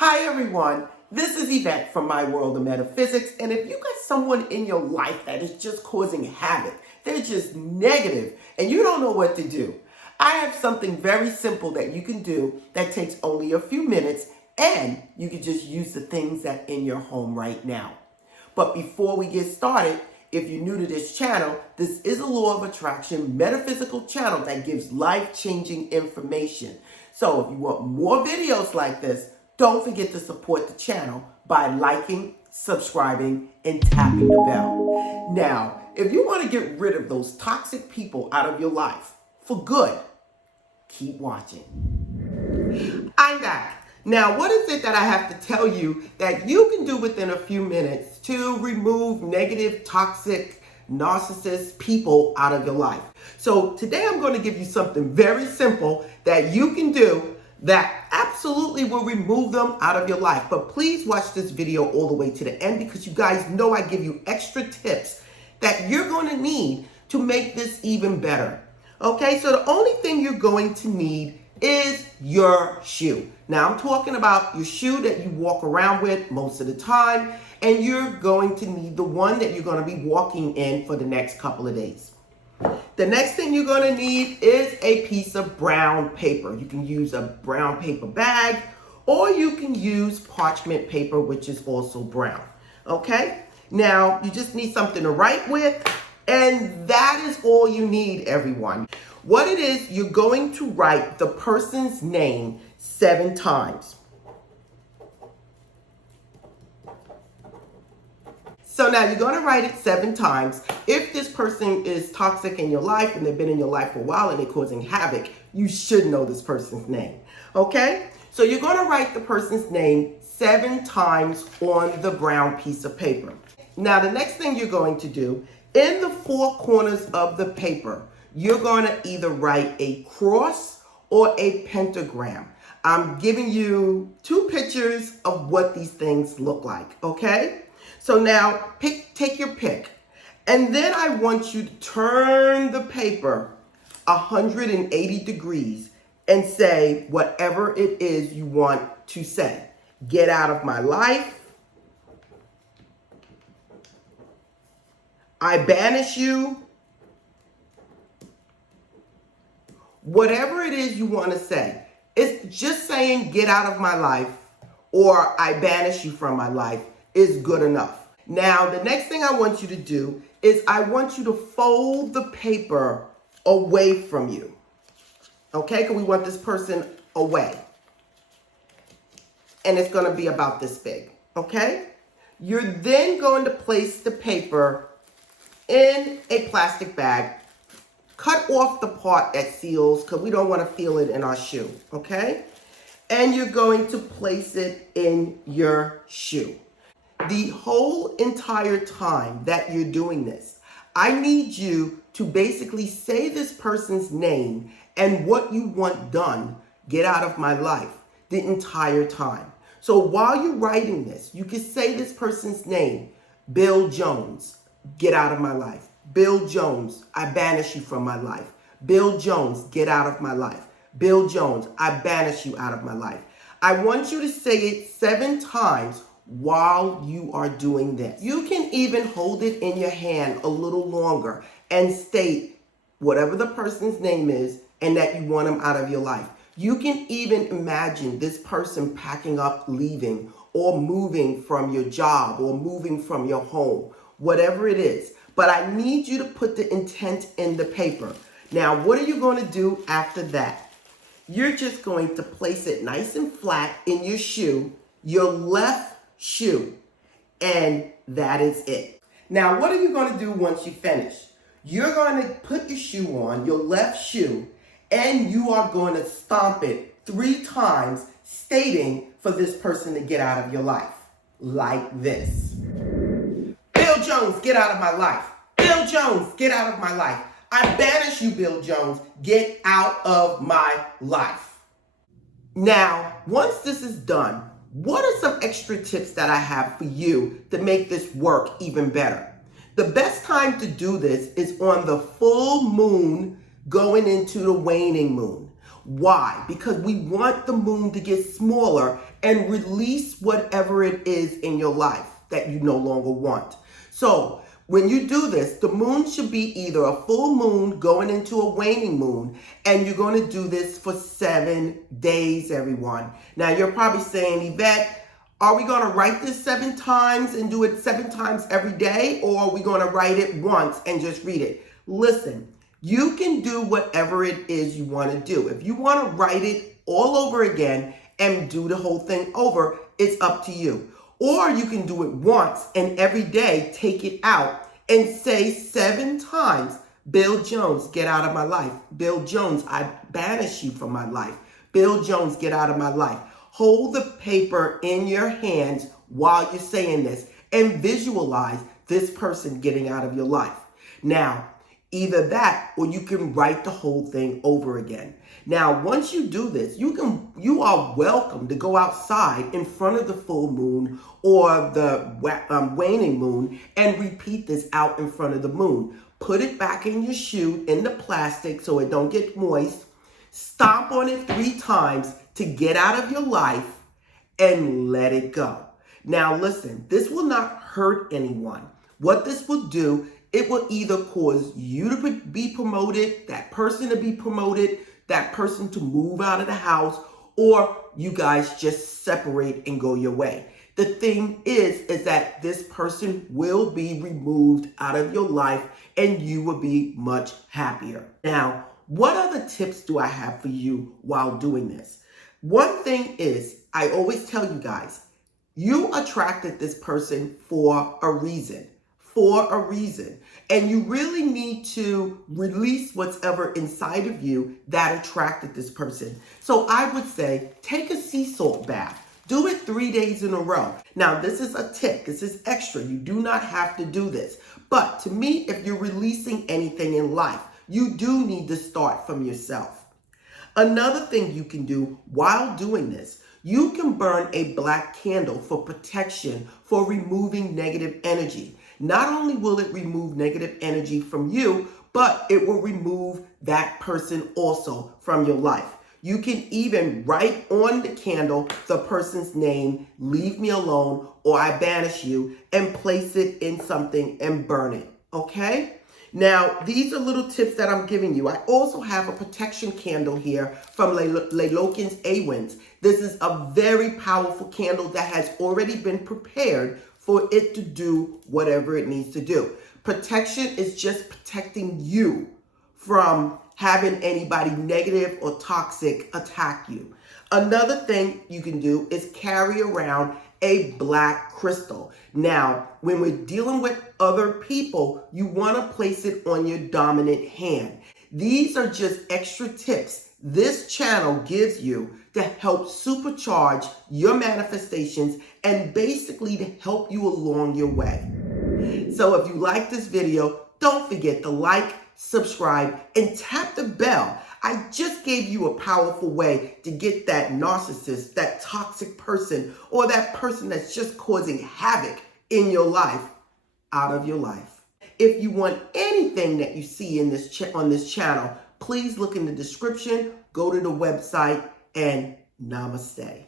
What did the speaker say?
Hi everyone, this is Yvette from My World of Metaphysics, and if you got someone in your life that is just causing havoc, they're just negative, and you don't know what to do, I have something very simple that you can do that takes only a few minutes, and you can just use the things that are in your home right now. But before we get started, if you're new to this channel, this is a law of attraction metaphysical channel that gives life-changing information. So if you want more videos like this, don't forget to support the channel by liking, subscribing, and tapping the bell. Now, if you want to get rid of those toxic people out of your life for good, keep watching. I'm back. Now, what is it that I have to tell you that you can do within a few minutes to remove negative, toxic, narcissist people out of your life? So today I'm going to give you something very simple that you can do that absolutely will remove them out of your life. But please watch this video all the way to the end because you guys know I give you extra tips that you're going to need to make this even better. Okay, so the only thing you're going to need is your shoe. Now I'm talking about your shoe that you walk around with most of the time, and you're going to need the one that you're going to be walking in for the next couple of days. The next thing you're going to need is a piece of brown paper. You can use a brown paper bag, or you can use parchment paper, which is also brown. Okay? Now, you just need something to write with, and that is all you need, everyone. What it is, you're going to write the person's name 7 times. So now you're going to write it 7 times. If this person is toxic in your life and they've been in your life for a while and they're causing havoc, you should know this person's name. Okay? So you're going to write the person's name 7 times on the brown piece of paper. Now the next thing you're going to do, in the 4 corners of the paper, you're going to either write a cross or a pentagram. I'm giving you 2 pictures of what these things look like. Okay? So now take your pick, and then I want you to turn the paper 180 degrees and say whatever it is you want to say. Get out of my life. I banish you. Whatever it is you want to say. It's just saying get out of my life or I banish you from my life is good enough. Now, the next thing I want you to do is I want you to fold the paper away from you. Okay? Because we want this person away. And it's going to be about this big. Okay? You're then going to place the paper in a plastic bag. Cut off the part that seals because we don't want to feel it in our shoe. Okay? And you're going to place it in your shoe. The whole entire time that you're doing this, I need you to basically say this person's name and what you want done, get out of my life, the entire time. So while you're writing this, you can say this person's name, Bill Jones, get out of my life. Bill Jones, I banish you from my life. Bill Jones, get out of my life. Bill Jones, I banish you out of my life. I want you to say it 7 times while you are doing this. You can even hold it in your hand a little longer and state whatever the person's name is and that you want them out of your life. You can even imagine this person packing up, leaving, or moving from your job or moving from your home, whatever it is. But I need you to put the intent in the paper. Now, what are you going to do after that? You're just going to place it nice and flat in your shoe, your left shoe, and that is it. Now, what are you going to do once you finish? You're going to put your shoe on, your left shoe, and you are going to stomp it 3 times, stating for this person to get out of your life, like this. Bill Jones, get out of my life. Bill Jones, get out of my life. I banish you, Bill Jones. Get out of my life. Now, once this is done, what are some extra tips that I have for you to make this work even better? The best time to do this is on the full moon going into the waning moon. Why? Because we want the moon to get smaller and release whatever it is in your life that you no longer want. So when you do this, the moon should be either a full moon going into a waning moon, and you're going to do this for 7 days, everyone. Now, you're probably saying, Yvette, are we going to write this 7 times and do it 7 times every day, or are we going to write it once and just read it? Listen, you can do whatever it is you want to do. If you want to write it all over again and do the whole thing over, it's up to you. Or you can do it once and every day take it out and say 7 times, Bill Jones, get out of my life. Bill Jones, I banish you from my life. Bill Jones, get out of my life. Hold the paper in your hands while you're saying this and visualize this person getting out of your life. Now, either that or you can write the whole thing over again. Now, once you do this, you are welcome to go outside in front of the full moon or the waning moon and repeat this out in front of the moon. Put it back in your shoe in the plastic so it don't get moist. Stomp on it 3 times to get out of your life and let it go. Now, listen, this will not hurt anyone. What this will do, it will either cause you to be promoted, that person to be promoted, that person to move out of the house, or you guys just separate and go your way. The thing is that this person will be removed out of your life and you will be much happier. Now, what other tips do I have for you while doing this? One thing is, I always tell you guys, you attracted this person for a reason. And you really need to release what's ever inside of you that attracted this person. So I would say, take a sea salt bath. Do it 3 days in a row. Now, this is a tip. This is extra. You do not have to do this. But to me, if you're releasing anything in life, you do need to start from yourself. Another thing you can do while doing this, you can burn a black candle for protection, for removing negative energy. Not only will it remove negative energy from you, but it will remove that person also from your life. You can even write on the candle the person's name, leave me alone, or I banish you, and place it in something and burn it, okay? Now, these are little tips that I'm giving you. I also have a protection candle here from Lelokin's Awens. This is a very powerful candle that has already been prepared for it to do whatever it needs to do. Protection is just protecting you from having anybody negative or toxic attack you. Another thing you can do is carry around a black crystal. Now, when we're dealing with other people, you want to place it on your dominant hand. These are just extra tips this channel gives you to help supercharge your manifestations and basically to help you along your way. So if you like this video, don't forget to like, subscribe, and tap the bell. I just gave you a powerful way to get that narcissist, that toxic person, or that person that's just causing havoc in your life out of your life. If you want anything that you see in this on this channel, please look in the description, go to the website, and namaste.